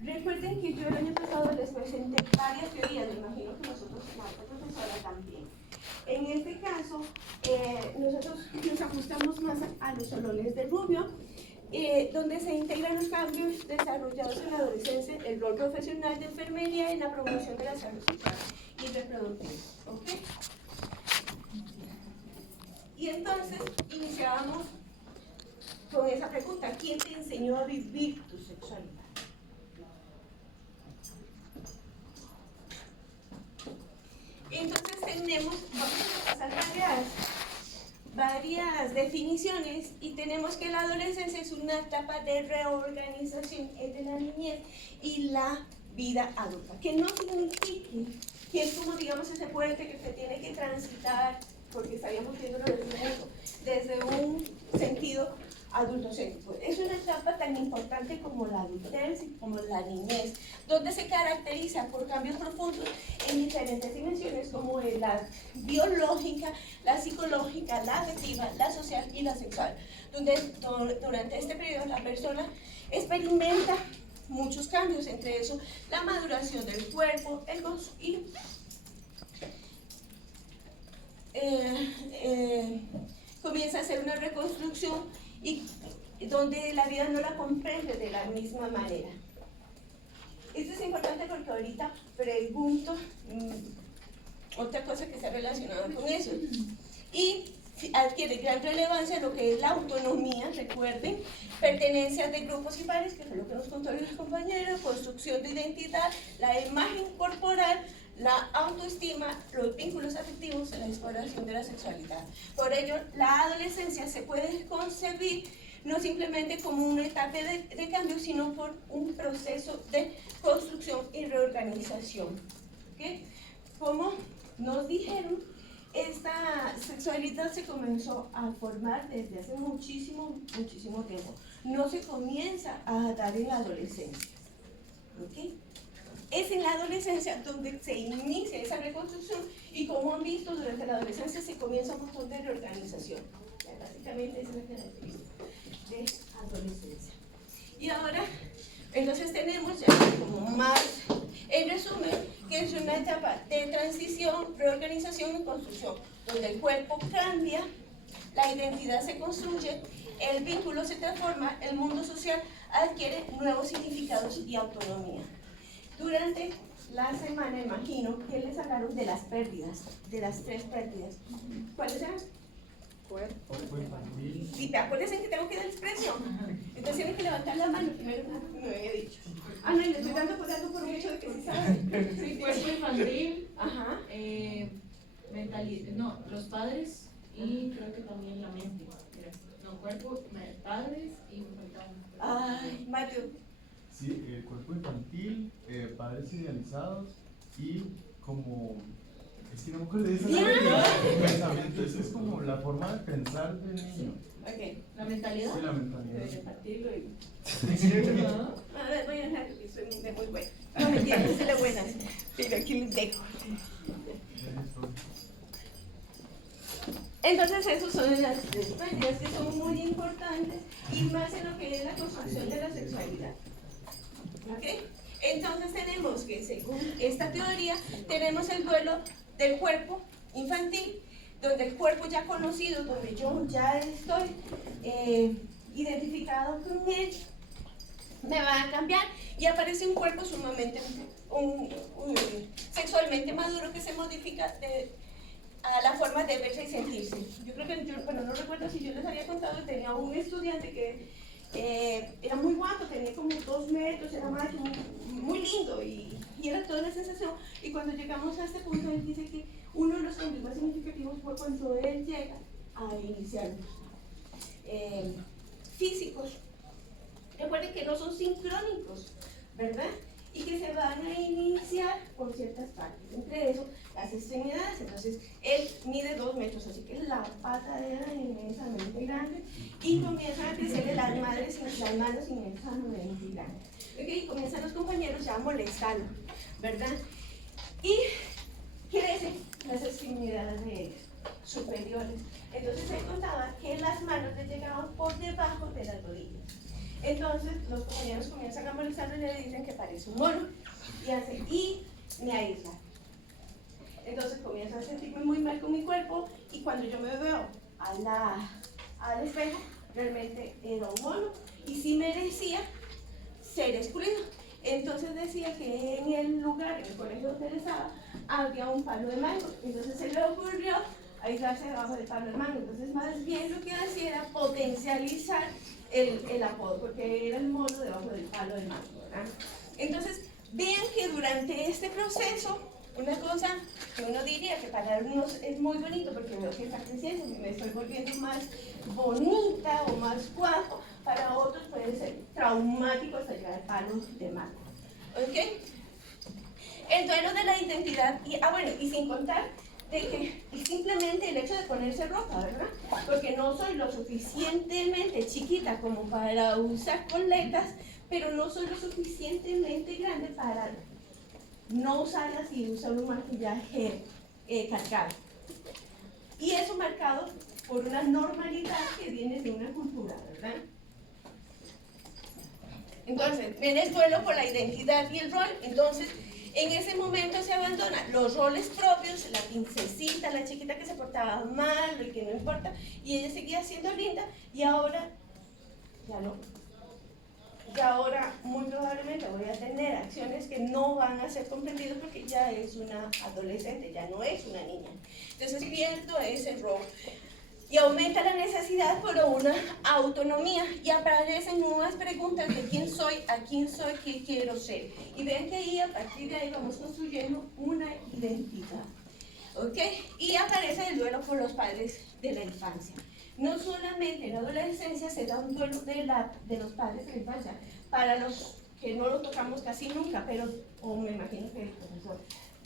Recuerden que yo el año pasado les presenté varias teorías, me imagino que nosotros, la profesora también. En este caso, nosotros nos ajustamos más a los salones de Rubio, donde se integran los cambios desarrollados en la adolescencia, el rol profesional de enfermería en la promoción de la salud sexual y reproductiva. ¿Ok? Y entonces iniciábamos con esa pregunta: ¿quién te enseñó a vivir tu sexualidad? Entonces vamos a pasar varias definiciones y tenemos que la adolescencia es una etapa de reorganización entre la niñez y la vida adulta, que no signifique que es como, digamos, ese puente que se tiene que transitar, porque estaríamos viéndolo desde un sentido adultocéntrico. Es una etapa tan importante como la adultez y como la niñez, donde se caracteriza por cambios profundos en diferentes dimensiones, como la biológica, la psicológica, la afectiva, la social y la sexual, donde durante este periodo la persona experimenta muchos cambios, entre eso la maduración del cuerpo, y comienza a hacer una reconstrucción y donde la vida no la comprende de la misma manera. Esto es importante porque ahorita pregunto otra cosa que está relacionada con eso. Y adquiere gran relevancia lo que es la autonomía, recuerden, pertenencia de grupos y pares, que fue lo que nos contó la compañera, construcción de identidad, la imagen corporal, la autoestima, los vínculos afectivos y la exploración de la sexualidad. Por ello, la adolescencia se puede concebir no simplemente como una etapa de cambio, sino por un proceso de construcción y reorganización. ¿Okay? Como nos dijeron, esta sexualidad se comenzó a formar desde hace muchísimo tiempo. No se comienza a dar en la adolescencia. ¿Okay? Es en la adolescencia donde se inicia esa reconstrucción y, como han visto, durante la adolescencia se comienza un montón de reorganización. Básicamente es una característica de adolescencia. Y ahora, entonces tenemos ya como más, en resumen, que es una etapa de transición, reorganización y construcción, donde el cuerpo cambia, la identidad se construye, el vínculo se transforma, el mundo social adquiere nuevos significados y autonomía. Durante la semana, imagino que les hablaron de las pérdidas, de las 3 pérdidas. ¿Cuáles eran? Cuerpo. Y acuérdense que tengo que dar expresión. Entonces tienen que levantar la mano primero, que me había dicho. Ah, no, y le estoy dando por un hecho de que sí saben. Sí, cuerpo infantil, ajá. Mentalidad, no, los padres y creo que también la mente. No, cuerpo, padres y me faltaban. Ay, Mateo. Sí, el cuerpo infantil, padres idealizados y como, es que no me acuerdo de esa pensamiento, eso es como la forma de pensar del niño. Ok. ¿La mentalidad? Sí, la mentalidad. Debe partirlo y... A ver, voy a dejar que soy muy buena. No me quiero ser de buenas, pero aquí les dejo. Entonces, esos son las 3 pérdidas que son muy importantes y más en lo que es la construcción de la sexualidad. ¿Ok? Entonces tenemos que, según esta teoría, tenemos el duelo del cuerpo infantil, donde el cuerpo ya conocido, donde yo ya estoy identificado con él, me va a cambiar y aparece un cuerpo sumamente, sexualmente maduro, que se modifica a la forma de verse y sentirse. Yo creo que, bueno, no recuerdo si yo les había contado, tenía un estudiante que era muy guapo, tenía como 2 metros, era macho, muy lindo y era toda la sensación. Y cuando llegamos a este punto, él dice que uno de los cambios más significativos fue cuando él llega a iniciar físicos. Recuerden que no son sincrónicos, ¿verdad? Y que se van a iniciar por ciertas partes, entre eso las extremidades. Entonces él mide 2 metros, así que la pata era inmensamente grande y comienzan a crecerle las manos inmensamente grandes. ¿Okay? Y comienzan los compañeros ya a molestarlo, ¿verdad? Y crecen las extremidades de ellos, superiores. Entonces él contaba que las manos le llegaban por debajo de las rodillas. Entonces los compañeros comienzan a molestarlo y le dicen que parece un mono y me aísla. Entonces comienzo a sentirme muy mal con mi cuerpo y cuando yo me veo al espejo, realmente era un mono y sí merecía ser excluido. Entonces decía que en el lugar, en el colegio donde él estaba, había un palo de mango. Entonces se le ocurrió aislarse debajo del palo de mango. Entonces más bien lo que hacía era potencializar el apodo, porque era el mono debajo del palo de mango, ¿verdad? Entonces vean que durante este proceso, una cosa que uno diría que para unos es muy bonito porque veo que está creciendo, me estoy volviendo más bonita o más guapo, para otros puede ser traumático hasta llegar al palo de mango. ¿Ok? El duelo de la identidad, y sin contar de que simplemente el hecho de ponerse ropa, ¿verdad? Porque no soy lo suficientemente chiquita como para usar coletas, pero no soy lo suficientemente grande para no usarlas y usar un maquillaje cargado. Y eso marcado por una normalidad que viene de una cultura, ¿verdad? Entonces, viene el duelo por la identidad y el rol. Entonces, en ese momento se abandonan los roles propios, la princesita, la chiquita que se portaba mal y que no importa, y ella seguía siendo linda, y ahora ya no. Y ahora muy probablemente voy a tener acciones que no van a ser comprendidas porque ya es una adolescente, ya no es una niña. Entonces pierdo ese rol. Y aumenta la necesidad por una autonomía y aparecen nuevas preguntas de quién soy, a quién soy, qué quiero ser. Y ven que ahí, a partir de ahí vamos construyendo una identidad. ¿Ok? Y aparece el duelo por los padres de la infancia. No solamente en la adolescencia se da un duelo de los padres de la infancia, para los que no lo tocamos casi nunca, pero me imagino que el profesor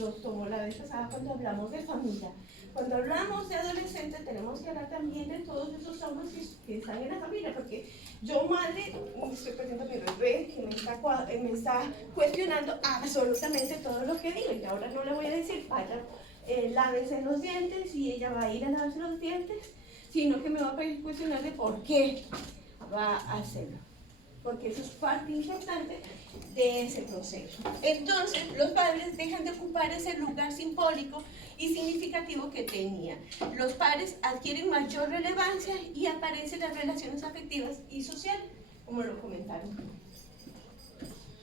los tomó la vez pasada cuando hablamos de familia. Cuando hablamos de adolescentes tenemos que hablar también de todos esos traumas que están en la familia, porque yo madre estoy perdiendo a mi bebé que me está cuestionando absolutamente todo lo que digo, y ahora no le voy a decir vaya, lávese los dientes y ella va a ir a lavarse los dientes, sino que me va a pedir cuestionar de por qué va a hacerlo, porque eso es parte importante de ese proceso. Entonces, los padres dejan de ocupar ese lugar simbólico y significativo que tenían. Los padres adquieren mayor relevancia y aparecen las relaciones afectivas y sociales, como lo comentaron.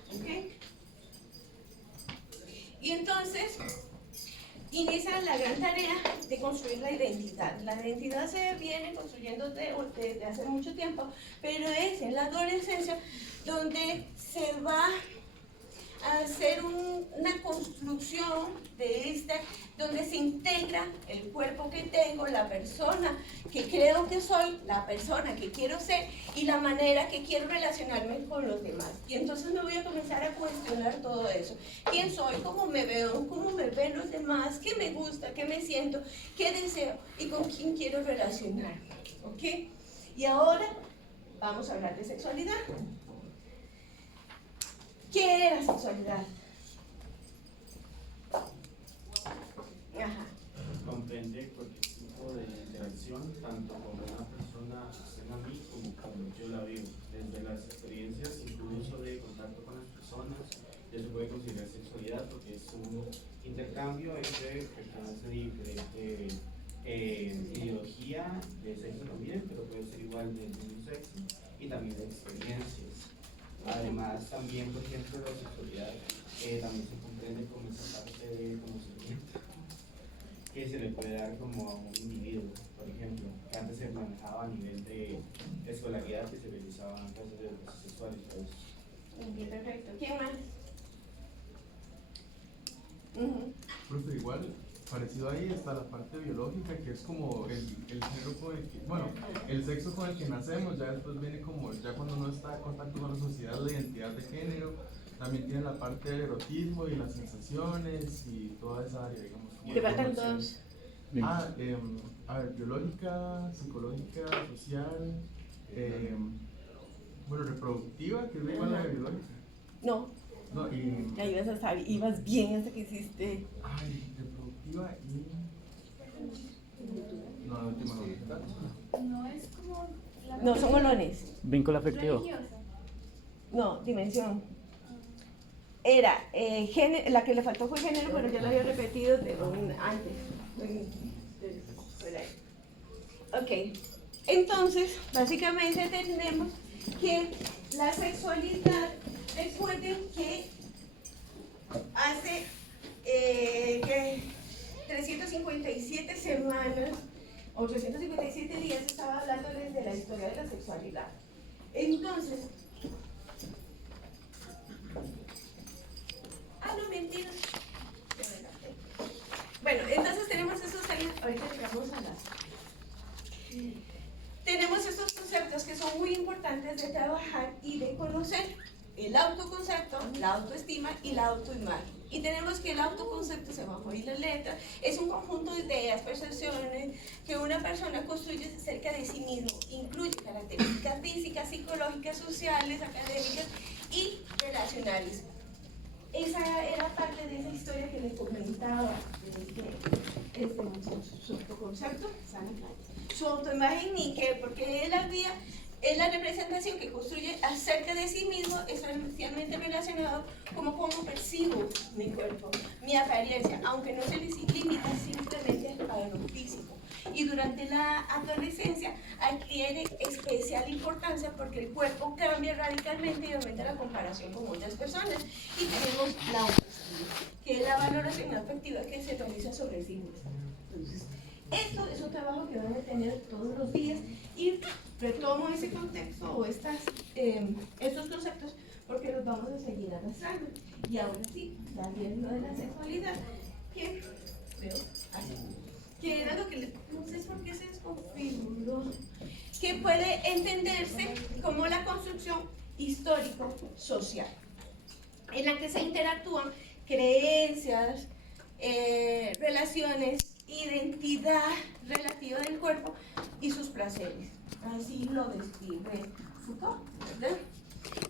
¿Ok? Y entonces, inicia la gran tarea de construir la identidad. La identidad se viene construyendo desde hace mucho tiempo, pero es en la adolescencia donde se va a hacer una construcción donde se integra el cuerpo que tengo, la persona que creo que soy, la persona que quiero ser y la manera que quiero relacionarme con los demás. Y entonces me voy a comenzar a cuestionar todo eso. ¿Quién soy? ¿Cómo me veo? ¿Cómo me ven los demás? ¿Qué me gusta? ¿Qué me siento? ¿Qué deseo? ¿Y con quién quiero relacionarme? ¿Ok? Y ahora vamos a hablar de sexualidad. ¿Qué era sexualidad? Ajá. Comprende cualquier tipo de interacción, tanto con una persona ajena a mí como yo la vivo. Desde las experiencias, incluso de contacto con las personas, ya se puede considerar sexualidad porque es un intercambio entre personas de diferente ideología de sexo también, pero puede ser igual del mismo sexo y también de experiencias. Además, también, por ejemplo, la sexualidad también se comprende como esa parte de conocimiento que se le puede dar como a un individuo, por ejemplo, que antes se manejaba a nivel de escolaridad, que se realizaban clases de educación sexual y todo eso. Bien, perfecto. ¿Quién más? Profe, igual, parecido ahí está la parte biológica, que es como el género con el que, bueno, el sexo con el que nacemos, ya después viene como, ya cuando uno está en contacto con la sociedad, la identidad de género, también tiene la parte del erotismo y las sensaciones y toda esa área, digamos. Como Te faltan dos. A ver, biológica, psicológica, social, bueno, reproductiva, que es igual a la biológica. No, No, y... ya ibas bien hasta que hiciste. Ay, reproductiva y... No, la última no. No es como la No, son golones. Vínculo afectivo. religiosa. no, dimensión. Era, la que le faltó fue género, pero ya lo había repetido antes. Ok, entonces, básicamente tenemos que la sexualidad, recuerden que hace que 357 semanas o 357 días estaba hablando desde la historia de la sexualidad. Entonces, no, mentira. Bueno, entonces tenemos esos años, ahorita llegamos a las... Tenemos estos conceptos que son muy importantes de trabajar y de conocer. El autoconcepto, la autoestima y la autoimagen. Y tenemos que el autoconcepto, se bajó ahí la letra, es un conjunto de ideas, percepciones que una persona construye acerca de sí mismo. Incluye características físicas, psicológicas, sociales, académicas y relacionales. Esa era parte de esa historia que les comentaba, su autoconcepto, su autoimagen, porque es la representación que construye acerca de sí mismo, esencialmente relacionado como cómo percibo mi cuerpo, mi apariencia, aunque no se les limita simplemente a lo físico. Y durante la adolescencia adquiere especial importancia porque el cuerpo cambia radicalmente y aumenta la comparación con otras personas. Y tenemos la autoestima, que es la valoración afectiva que se realiza sobre sí mismo. Entonces, esto es un trabajo que van a tener todos los días y retomo ese contexto o estos conceptos porque los vamos a seguir arrastrando. Y ahora sí, saliendo de la sexualidad, que veo así. Que era lo que no sé por qué se desconfiguró, que puede entenderse como la construcción histórico-social, en la que se interactúan creencias, relaciones, identidad relativa del cuerpo y sus placeres. Así lo describe Foucault, ¿verdad?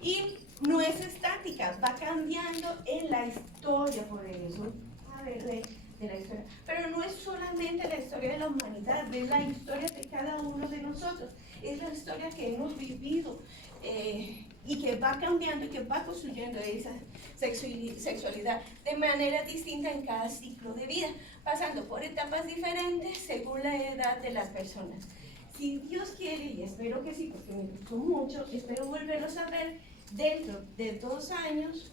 Y no es estática, va cambiando en la historia, por eso, a ver, de la historia. Pero no es solamente la historia de la humanidad, es la historia de cada uno de nosotros, es la historia que hemos vivido y que va cambiando y que va construyendo esa sexualidad de manera distinta en cada ciclo de vida, pasando por etapas diferentes según la edad de las personas. Si Dios quiere, y espero que sí, porque me gustó mucho, espero volverlos a ver dentro de 2 años,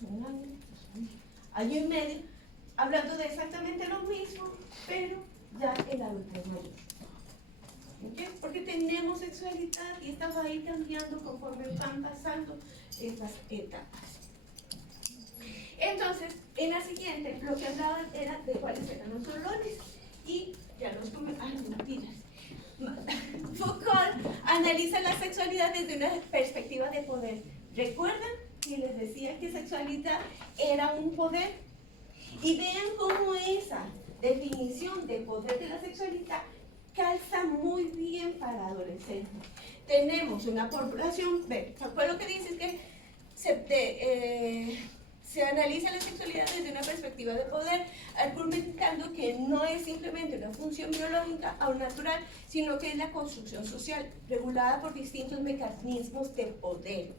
año y medio, hablando de exactamente lo mismo, pero ya en adultez mayor. ¿Okay? Porque tenemos sexualidad y esta va a ir cambiando conforme van pasando estas etapas. Entonces, en la siguiente, lo que hablaban era de cuáles eran los olores y ya los mentiras. Foucault analiza la sexualidad desde una perspectiva de poder. ¿Recuerdan que les decía que sexualidad era un poder? Y vean cómo esa definición de poder de la sexualidad calza muy bien para adolescentes. Tenemos una población, fue lo que dice, que se analiza la sexualidad desde una perspectiva de poder, argumentando que no es simplemente una función biológica o natural, sino que es la construcción social, regulada por distintos mecanismos de poder.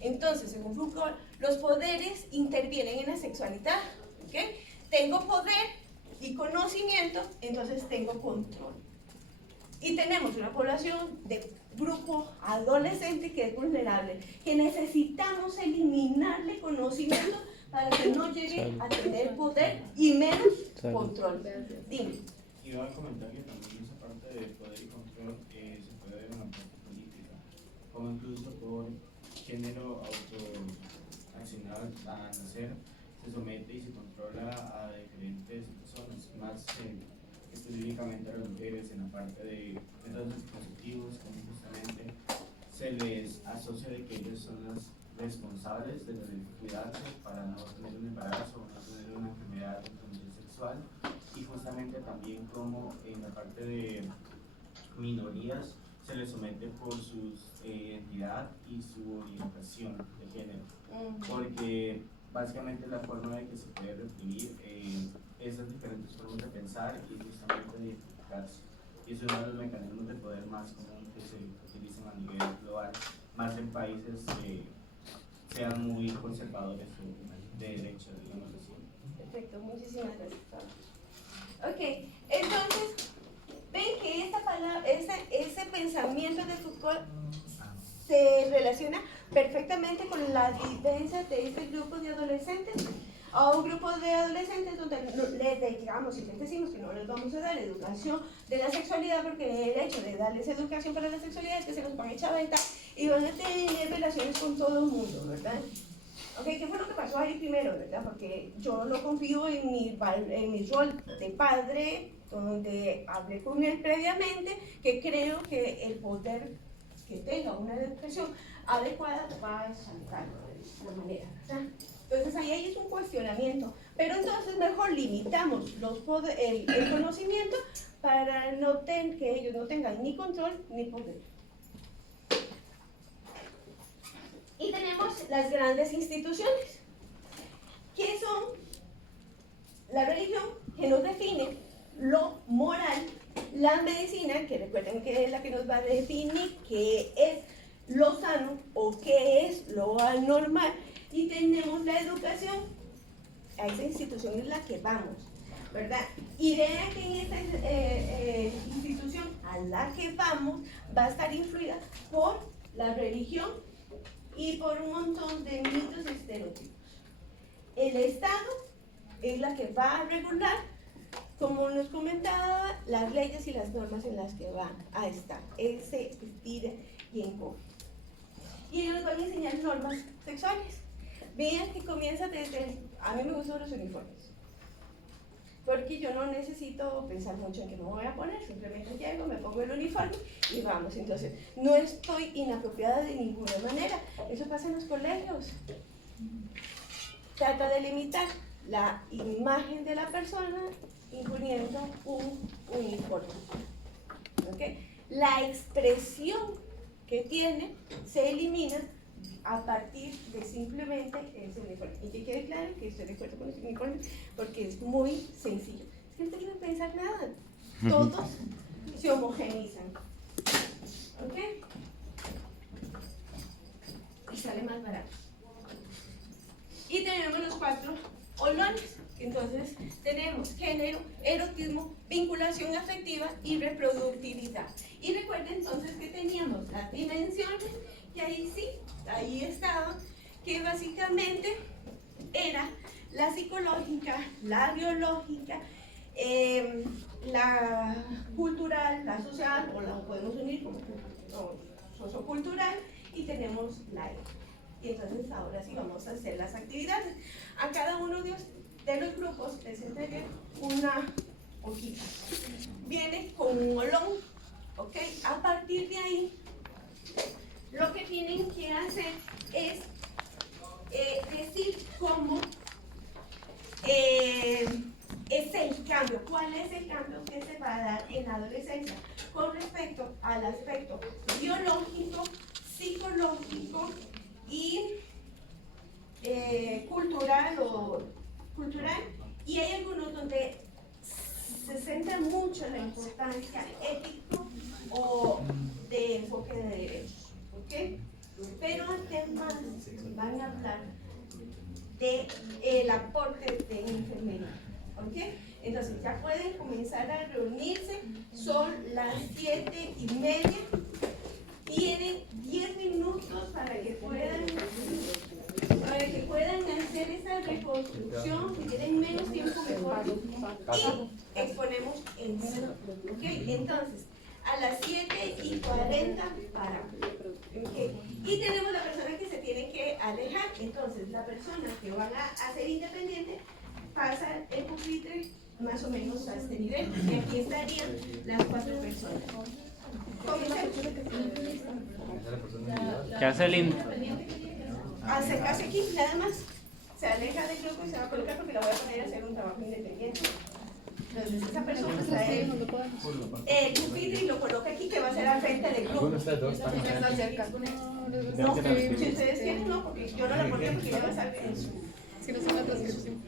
Entonces, según Foucault, los poderes intervienen en la sexualidad. ¿Okay? Tengo poder y conocimiento, entonces tengo control. Y tenemos una población de grupo adolescente que es vulnerable, que necesitamos eliminarle conocimiento para que no llegue a tener poder y menos control. Dime. Iba a comentar que también esa parte de poder y control se puede ver en la parte política, como incluso por género autoaccionado a nacer, se somete y se controla a diferentes personas, más específicamente a las mujeres en la parte de métodos anticonceptivos, como justamente se les asocia de que ellas son las responsables de cuidarse para no tener un embarazo o no tener una enfermedad de transmisión sexual, y justamente también como en la parte de minorías se les somete por su identidad y su orientación de género, porque básicamente la forma de que se puede reprimir esas diferentes formas de pensar y justamente de identificarse. Y es uno de los mecanismos de poder más común que se utilizan a nivel global, más en países sean muy conservadores o de derecha, digamos así. Perfecto, muchísimas gracias. Ok, entonces, ven que esta palabra, ese pensamiento de Foucault se relaciona perfectamente con las vivencias de este grupo de adolescentes, a un grupo de adolescentes donde les dedicamos y les decimos que no les vamos a dar educación de la sexualidad, porque el hecho de darles educación para la sexualidad es que se los van a echar venta y van a tener relaciones con todo el mundo, ¿verdad? Ok, ¿qué fue lo que pasó ahí primero, verdad? Porque yo no confío en mi rol de padre, donde hablé con él previamente, que creo que el poder que tenga una educación adecuada va a saltar de la manera, ¿verdad? Entonces ahí es un cuestionamiento, pero entonces mejor limitamos el conocimiento para que ellos no tengan ni control ni poder. Y tenemos las grandes instituciones, que son la religión, que nos define lo moral, la medicina, que recuerden que es la que nos va a definir qué es lo sano o qué es lo anormal, y tenemos la educación. A esa institución es la que vamos, ¿verdad? Y vean que en esta institución a la que vamos va a estar influida por la religión y por un montón de mitos y estereotipos. El Estado es la que va a regular, como nos comentaba, las leyes y las normas en las que van a estar. Él se estira y encoge. Y ellos nos van a enseñar normas sexuales. Vean que comienza desde... A mí me gustan los uniformes, porque yo no necesito pensar mucho en qué me voy a poner, simplemente llego, me pongo el uniforme y vamos. Entonces, no estoy inapropiada de ninguna manera. Eso pasa en los colegios. Trata de limitar la imagen de la persona imponiendo un uniforme. ¿Okay? La expresión que tiene se elimina a partir de simplemente ese uniforme. Y que quede claro que estoy de acuerdo con ese uniforme porque es muy sencillo. Es que no tienen que pensar nada. Todos se homogenizan. ¿Ok? Y sale más barato. Y tenemos los 4 olones. Entonces tenemos género, erotismo, vinculación afectiva y reproductividad. Y recuerden entonces que teníamos las dimensiones, y ahí sí, ahí estaba, que básicamente era la psicológica, la biológica, la cultural, la social, o la podemos unir como sociocultural, y tenemos la ética. Y entonces ahora sí vamos a hacer las actividades. A cada uno de los grupos les entregué una hojita. Viene con un olón, ¿ok? A partir de ahí, lo que tienen que hacer es decir cómo es el cambio, cuál es el cambio que se va a dar en la adolescencia con respecto al aspecto biológico, psicológico y cultural, y hay algunos donde se centra mucho en la importancia ético o de enfoque de derechos, ¿ok? Pero además van a hablar del aporte de enfermería, ¿ok? Entonces ya pueden comenzar a reunirse, son las 7:30, tienen 10 minutos para que puedan hacer esa reconstrucción. Si tienen menos tiempo mejor, y exponemos en cero, ¿ok? Entonces a las 7:40 paramos, ¿okay? Y tenemos la persona que se tiene que alejar. Entonces la persona que van a hacer independiente pasa el pupitre más o menos a este nivel, y aquí estarían las 4 personas. ¿Qué hace el Acercarse aquí, nada más. Se aleja del grupo y se va a colocar, porque la voy a poner a hacer un trabajo independiente. Entonces esa persona trae el pupitre y lo coloca aquí, que va a ser al frente del grupo. No, si ustedes quieren, no, porque yo no la ponía porque ya va a estar en su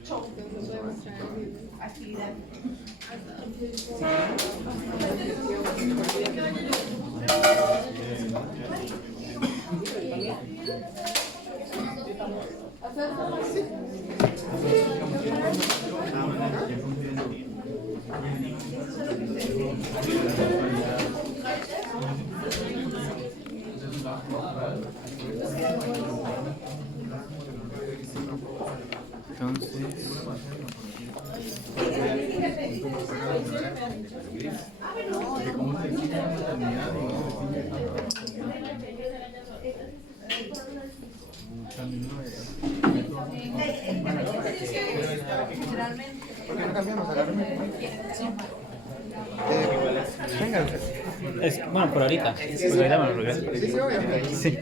show, en su actividad. ¿Por qué no cambiamos? Venga. Bueno, por ahorita. Porque ahorita me lo regreso. Sí, sí, obvio. Sí.